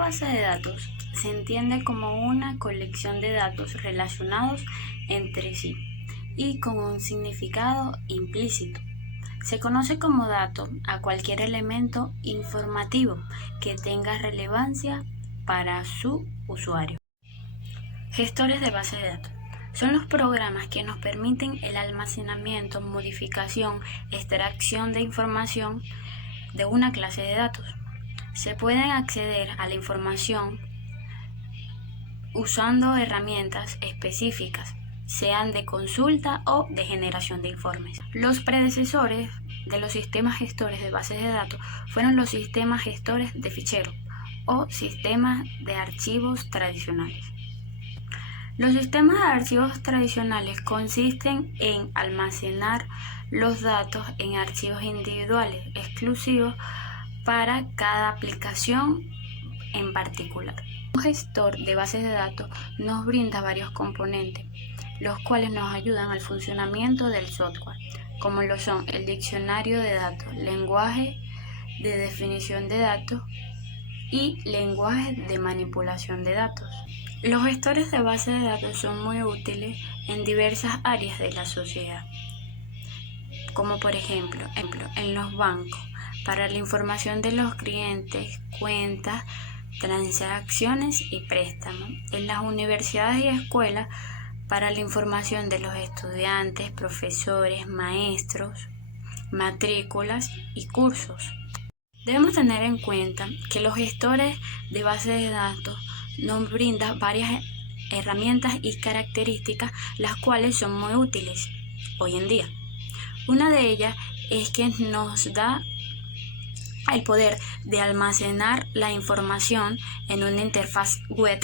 base de datos se entiende como una colección de datos relacionados entre sí y con un significado implícito. Se conoce como dato a cualquier elemento informativo que tenga relevancia para su usuario. Gestores de bases de datos son los programas que nos permiten el almacenamiento, modificación, extracción de información de una clase de datos. Se pueden acceder a la información usando herramientas específicas, sean de consulta o de generación de informes. Los predecesores de los sistemas gestores de bases de datos fueron los sistemas gestores de ficheros o sistemas de archivos tradicionales. Los sistemas de archivos tradicionales consisten en almacenar los datos en archivos individuales exclusivos para cada aplicación en particular. Un gestor de bases de datos nos brinda varios componentes, los cuales nos ayudan al funcionamiento del software, como lo son el diccionario de datos, lenguaje de definición de datos y lenguaje de manipulación de datos. Los gestores de bases de datos son muy útiles en diversas áreas de la sociedad, como por ejemplo en los bancos, para la información de los clientes, cuentas, transacciones y préstamos. En las universidades y escuelas, para la información de los estudiantes, profesores, maestros, matrículas y cursos. Debemos tener en cuenta que los gestores de bases de datos nos brindan varias herramientas y características, las cuales son muy útiles hoy en día. Una de ellas es que nos da el poder de almacenar la información en una interfaz web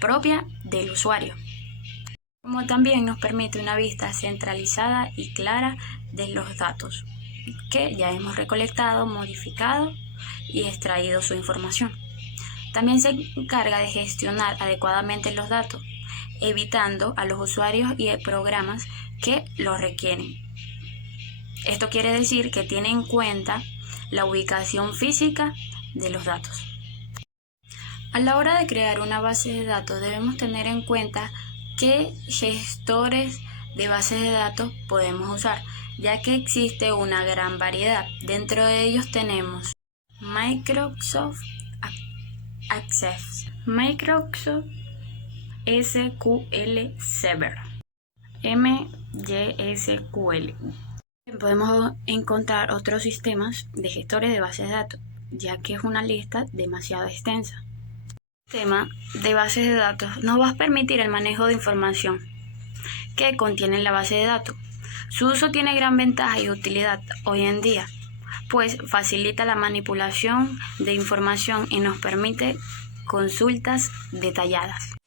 propia del usuario, como también nos permite una vista centralizada y clara de los datos que ya hemos recolectado, modificado y extraído su información. También se encarga de gestionar adecuadamente los datos, evitando a los usuarios y programas que los requieren. Esto quiere decir que tiene en cuenta la ubicación física de los datos. A la hora de crear una base de datos debemos tener en cuenta qué gestores de bases de datos podemos usar, ya que existe una gran variedad. Dentro de ellos tenemos Microsoft Access, Microsoft SQL Server, MySQL. Podemos encontrar otros sistemas de gestores de bases de datos, ya que es una lista demasiado extensa. El sistema de bases de datos nos va a permitir el manejo de información que contiene la base de datos. Su uso tiene gran ventaja y utilidad hoy en día, pues facilita la manipulación de información y nos permite consultas detalladas.